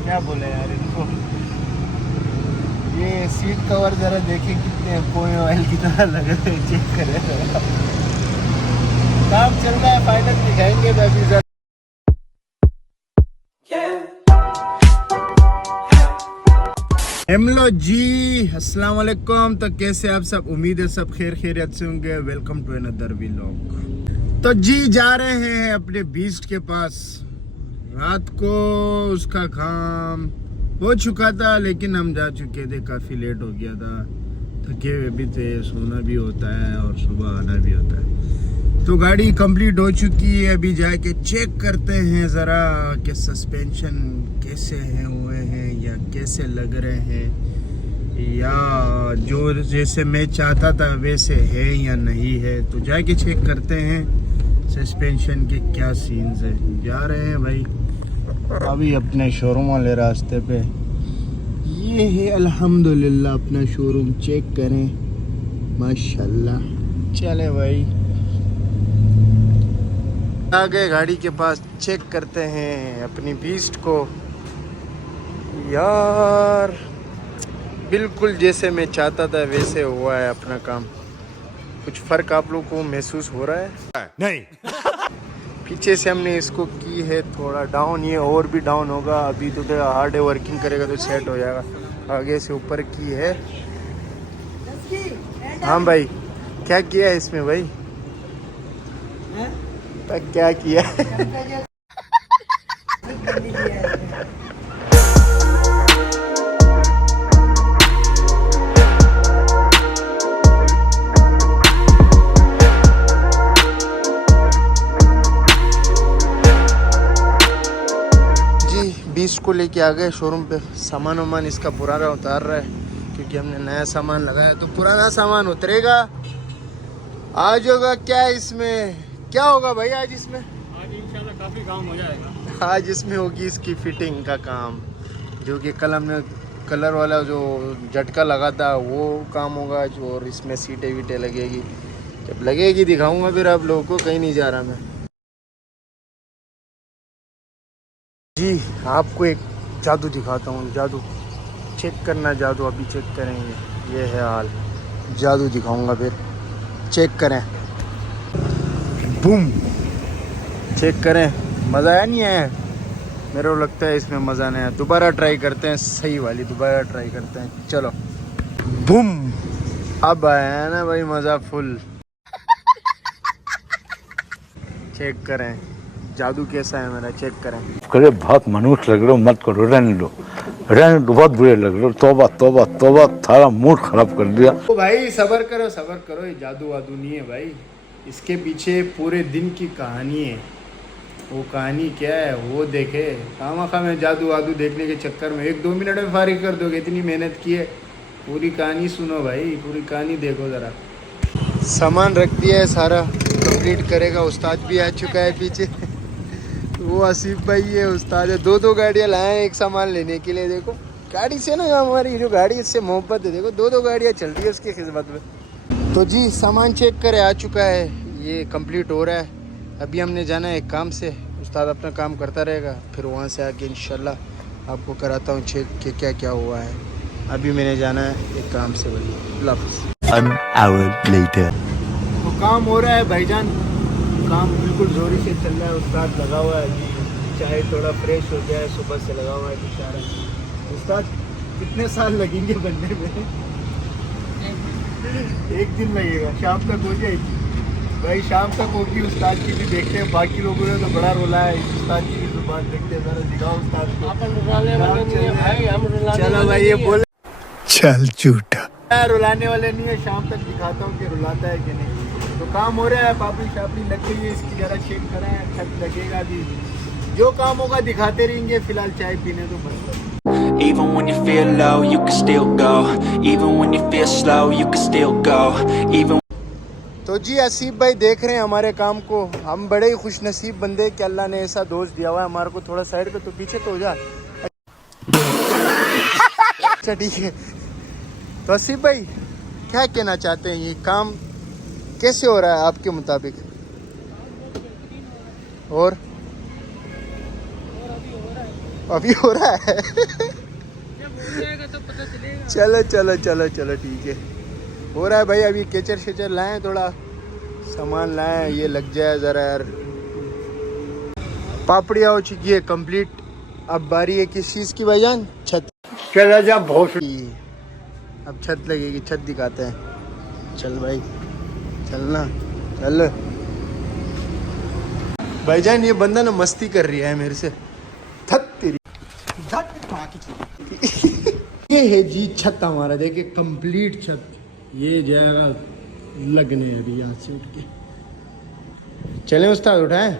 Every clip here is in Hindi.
क्या बोले यार इनको। ये सीट कवर जरा देखें कितने पोए ऑयल की तरह लग रहे हैं, चेक करें जरा। काम चल रहा है, फाइनल दिखाएंगे अभी जरा। हेलो जी, अस्सलाम वालेकुम। तो कैसे आप सब, उम्मीद है सब खैर खैरियत से होंगे। Welcome to another vlog. तो जी जा रहे हैं अपने बीस्ट के पास। रात को उसका काम हो चुका था, लेकिन हम जा चुके थे, काफ़ी लेट हो गया था, थके हुए भी थे, सोना भी होता है और सुबह आना भी होता है। तो गाड़ी कंप्लीट हो चुकी है, अभी जाके चेक करते हैं ज़रा कि सस्पेंशन कैसे हैं हुए हैं या कैसे लग रहे हैं, या जो जैसे मैं चाहता था वैसे है या नहीं है। तो जाके चेक करते हैं सस्पेंशन के क्या सीन्स है। जा रहे हैं भाई अभी अपने शोरूम वाले रास्ते पे। ये है अल्हम्दुलिल्लाह अपना शोरूम, चेक करें माशाल्लाह। चले भाई आ गए गाड़ी के पास, चेक करते हैं अपनी बीस्ट को। यार बिल्कुल जैसे मैं चाहता था वैसे हुआ है अपना काम। कुछ फर्क आप लोगों को महसूस हो रहा है? नहीं। पीछे से हमने इसको की है थोड़ा डाउन, ये और भी डाउन होगा। अभी तो हार्ड वर्किंग करेगा तो सेट हो जाएगा। आगे से ऊपर की है। हाँ भाई, क्या किया है इसमें भाई? क्या किया है? बीस्ट को लेके आ गए शोरूम पे। सामान वामान इसका पुराना उतार रहा है, क्योंकि हमने नया सामान लगाया तो पुराना सामान उतरेगा। आज होगा क्या इसमें, क्या होगा भाई आज इसमें? आज इंशाल्लाह काफी काम हो जाएगा। आज इसमें होगी इसकी फिटिंग का काम, जो कि कल हमने कलर वाला जो झटका लगा था वो काम होगा। जो और इसमें सीटें वीटें लगेगी, जब लगेगी दिखाऊंगा फिर आप लोगों को। कहीं नहीं जा रहा मैं जी, आपको एक जादू दिखाता हूँ। जादू चेक करना, जादू अभी चेक करेंगे। ये है हाल, जादू दिखाऊंगा फिर, चेक करें। बूम, चेक करें। मज़ा आया नहीं आया? मेरे को लगता है इसमें मज़ा नहीं आया। दोबारा ट्राई करते हैं, सही वाली दोबारा ट्राई करते हैं। चलो बूम, अब आया ना भाई मज़ा फुल। चेक करें जादू कैसा है मेरा, चेक करें। करे बहुत मनुष्य लग रहे हो, मत करो, रहने दो, बहुत बुरे लग रहे हो। तौबा तौबा तौबा, थारा मूड खराब कर दिया। तो भाई सबर करो सबर करो, ये जादू वादू नहीं है भाई। इसके पीछे पूरे दिन की कहानी है। वो कहानी क्या है वो देखे। खामा में जादू वादू देखने के चक्कर में 1-2 मिनट में फारिग कर दोगे, इतनी मेहनत की है। पूरी कहानी सुनो भाई, पूरी कहानी देखो ज़रा। सामान रख दिया है सारा, कंप्लीट करेगा। उस्ताद भी आ चुका है पीछे। वो आसिफ भाई है उस्ताद है। 2 गाड़ियाँ लाए हैं एक सामान लेने के लिए। देखो गाड़ी से ना, हमारी जो गाड़ी इससे मोहब्बत है। देखो 2 गाड़ियाँ चल रही है उसकी खिदमत में। तो जी सामान चेक करे आ चुका है, ये कंप्लीट हो रहा है। अभी हमने जाना है एक काम से, उस्ताद अपना काम करता रहेगा, फिर वहाँ से आके इंशाल्लाह आपको कराता हूँ चेक कि क्या क्या हुआ है। अभी मैंने जाना है एक काम से भाई। लफ्ज़ An hour later. तो काम हो रहा है भाईजान, काम बिल्कुल जोरी से चल रहा है। उस्ताद लगा हुआ है जी, चाहे थोड़ा फ्रेश हो गया है, सुबह से लगा हुआ है बेचारा। उस्ताद कितने साल लगेंगे बनने में? 1 दिन लगेगा, शाम तक हो जाएगी भाई। शाम तक होगी उस्ताद की भी। देखते हैं बाकी लोगों ने तो बड़ा रोला है, उस्ताद की भी जुबान देखते हैं जरा। दिखाओ उस्ताद को। चलो भाई ये बोले चल झूठा। रुलाने वाले नहीं है, शाम तक दिखाता हूँ कि रुलाता है कि नहीं। तो काम हो रहा है, पापड़ी शापड़ी लग गई है इसकी, जरा चेक कराएं। अच्छा लगेगा अभी, जो काम होगा दिखाते रहेंगे। फिलहाल चाय पीने तो बस। Even when you feel low, you can still go. Even when you feel slow, you can still go. Even तो जी आसिफ भाई देख रहे हैं हमारे काम को। हम बड़े ही खुश नसीब बंदे कि अल्लाह ने ऐसा दोस्त दिया हुआ है हमारे को। थोड़ा साइड पे तो पीछे तो हो जा। अच्छा ठीक है। तो आसिफ भाई क्या कहना चाहते हैं, ये काम कैसे हो रहा है आपके मुताबिक? और अभी हो रहा है। जब हो जाएगा तब पता चलेगा। चलो चलो चलो चलो ठीक है, हो रहा है भाई। अभी केचर शेचर लाएं, थोड़ा सामान लाएं, ये लग जाए ज़रा यार। पापड़िया हो चुकी है कंप्लीट। अब बारी है किस चीज़ की भाईजान? छत। चला जा बहुत अब छत लगेगी, छत दिखाते हैं। चल भाई चलना, चल भाईजान। ये बंदा ना मस्ती कर रही है मेरे से। थक तेरी ये है जी छत हमारा, देखिए कंप्लीट छत। ये जाएगा लगने अभी यहाँ से उठ के। चलें उस्ताद, उठाएं।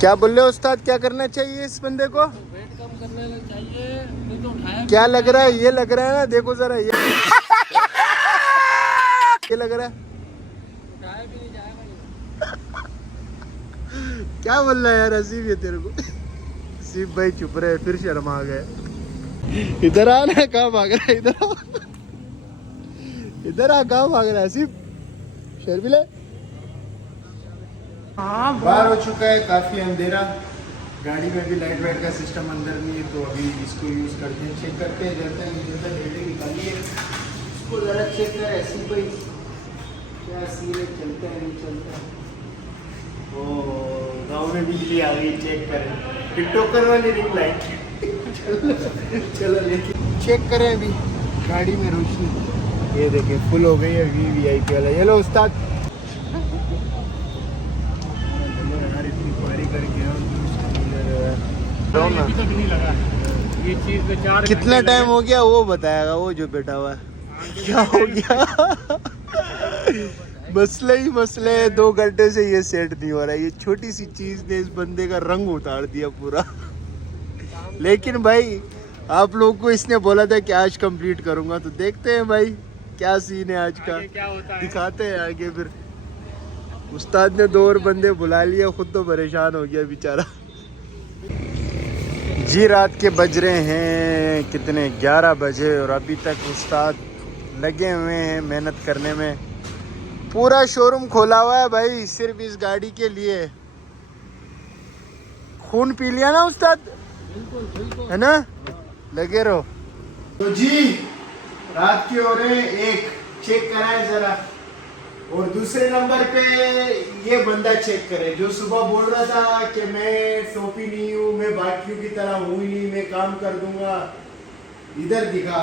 क्या बोल रहे हो उस्ताद, क्या करना चाहिए इस बंदे को? वेट कम करने चाहिए, नहीं तो उठाया क्या लग रहा है? ये लग रहा है ना, देखो जरा ये ये लग रहा है। उठाया भी नहीं जाएगा। क्या बोल रहा है यार? हसीब है तेरे को। हसीब भाई चुप रहे, फिर शर्मा गए। इधर आ ना, कहाँ भाग रहा है? इधर आ, इधर आ, कहाँ भाग रहा है हसीब? शर्मिला बाहर हो चुका है, काफी अंधेरा। गाड़ी में भी लाइट वाइट का सिस्टम अंदर नहीं है, तो अभी इसको यूज करते हैं, चेक करते हैं। जब तक मुझे रेडी निकालिए इसको जरा चेक करें। ऐसी कोई क्या सीरे चलते हैं, नहीं चलते हैं। ओ गाँव में बिजली आ गई, चेक करें। टिकटॉकर वाली रिंग लाइट। चलो लेके चेक करें अभी गाड़ी में रोशनी। ये देखिए फुल हो गई है, VIP वाला। ये लो उस्ताद। अभी तक नहीं लगा ये चीज पे। 4 कितना टाइम हो गया वो बताएगा, वो जो बैठा हुआ है। क्या हो गया? मसले ही मसले, 2 घंटे से ये सेट नहीं हो रहा है। ये छोटी सी चीज ने इस बंदे का रंग उतार दिया पूरा। लेकिन भाई आप लोगों को इसने बोला था कि आज कंप्लीट करूंगा, तो देखते हैं भाई क्या सीन है आज का, आगे क्या होता है। दिखाते हैं आगे। फिर उस्ताद ने 2 और बंदे बुला लिया, खुद तो परेशान हो गया बेचारा। जी रात के बज रहे हैं कितने, 11 बजे, और अभी तक उस्ताद लगे हुए हैं मेहनत करने में। पूरा शोरूम खोला हुआ है भाई सिर्फ इस गाड़ी के लिए। खून पी लिया ना उस्ताद? बिल्कुल बिल्कुल है ना, लगे रहो। तो जी रात के हो रहे हैं 1, चेक कराएं जरा। और दूसरे नंबर पे ये बंदा चेक करे जो सुबह बोल रहा था कि मैं टोपी नहीं हूँ, मैं बाकियों की तरह हूँ ही नहीं, मैं काम कर दूंगा। इधर दिखा,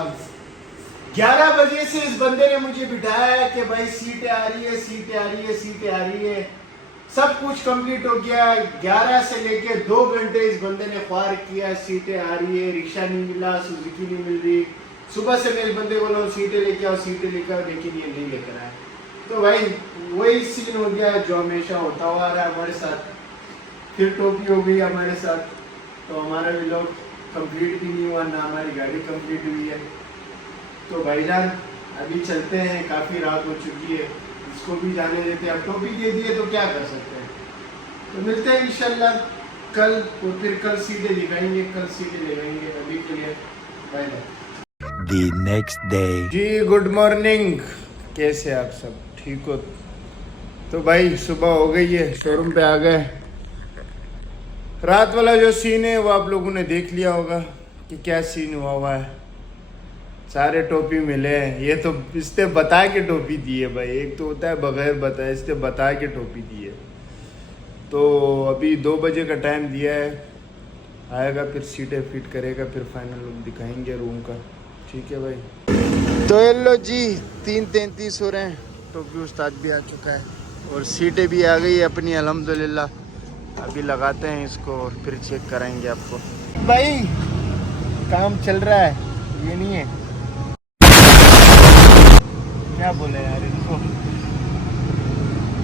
11 बजे से इस बंदे ने मुझे बिठाया है कि भाई सीटें आ रही है, सीटें आ रही है, सीटें आ रही है। सब कुछ कंप्लीट हो गया। 11 से लेके 2 घंटे इस बंदे ने पार किया, सीटें आ रही है, रिक्शा नहीं मिला, सुजुकी नहीं मिल रही। सुबह से मैं इस बंदे को बोला सीटें लेके आओ, सीटें लेकर आओ, लेकिन ये नहीं लेकर आया। तो भाई वही सीन हो गया जो हमेशा होता हुआ आ रहा है हमारे साथ। फिर टोपी हो गई हमारे साथ, तो हमारा भी लोग कंप्लीट भी नहीं हुआ, ना हमारी गाड़ी कंप्लीट हुई है। तो भाईजान अभी चलते हैं, काफ़ी रात हो चुकी है, इसको भी जाने देते हैं। अब टोपी दे दिए तो क्या कर सकते हैं। तो मिलते हैं इंशाल्लाह कल, तो फिर कल सीधे दिखाएंगे, कल सीधे लगाएंगे। अभी के लिए bye bye. The next day. जी गुड मॉर्निंग, कैसे आप सब ठीक हो? तो भाई सुबह हो गई है, शोरूम पे आ गए। रात वाला जो सीन है वो आप लोगों ने देख लिया होगा कि क्या सीन हुआ है। सारे टोपी मिले हैं। ये तो इसने बता के टोपी दी है भाई, एक तो होता है बगैर बताए, इसने बता के टोपी दी है। तो अभी 2 बजे का टाइम दिया है, आएगा फिर सीटें फिट करेगा, फिर फाइनल लुक दिखाएंगे रूम का। ठीक है भाई। तो ये लो जी 3:33 हो रहे हैं, टोपी उस्ताद भी आ चुका है और सीटें भी आ गई है अपनी अल्हम्दुलिल्लाह। अभी लगाते हैं इसको और फिर चेक कराएंगे आपको। भाई काम चल रहा है, ये नहीं है क्या बोले यार इनको।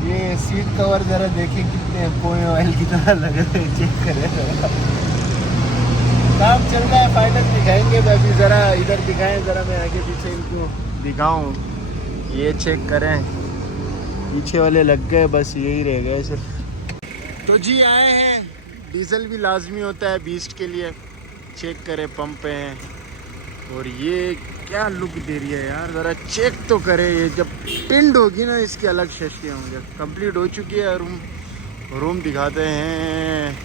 ये सीट कवर जरा देखें कितने पोए ऑयल की तरह लग रहे हैं, चेक करें। काम चल रहा है, फाइनल दिखाएंगे। तो अभी ज़रा इधर दिखाएं, ज़रा मैं आगे पीछे इनको दिखाऊं, ये चेक करें। पीछे वाले लग गए, बस यही रह गए सिर्फ। तो जी आए हैं, डीजल भी लाजमी होता है बीस्ट के लिए। चेक करें पंप हैं। और ये क्या लुक दे रही है यार, ज़रा चेक तो करे। ये जब टिंड होगी ना इसके अलग शशके होंगे। कंप्लीट हो चुकी है रूम दिखाते हैं।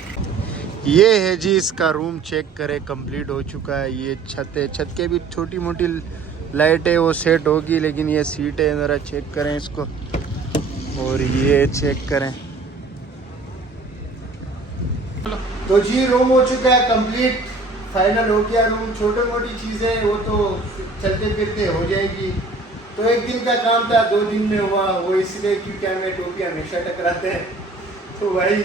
ये है जी इसका रूम, चेक करे कंप्लीट हो चुका है। ये छत है, छत के भी छोटी मोटी लाइट है वो सेट होगी, लेकिन ये सीट है, ज़रा चेक करें इसको। और ये चेक करें। तो जी रूम हो चुका है कंप्लीट, फाइनल हो गया रूम। छोटी मोटी चीज़ें वो तो चलते फिरते हो जाएगी। तो एक दिन का काम था 2 दिन में हुआ, वो इसलिए क्योंकि हमें टोपी हमेशा टकराते हैं। तो भाई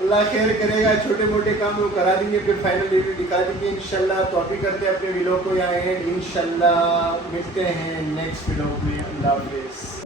अल्लाह खैर करेगा, छोटे मोटे काम वो करा देंगे, फिर फाइनल रिव्यू दिखा देंगे इंशाल्लाह। तो अभी करते हैं अपने व्लॉग को यहाँ एंड। इंशाल्लाह मिलते हैं नेक्स्ट व्लॉग में। अल्लाह हाफिज़।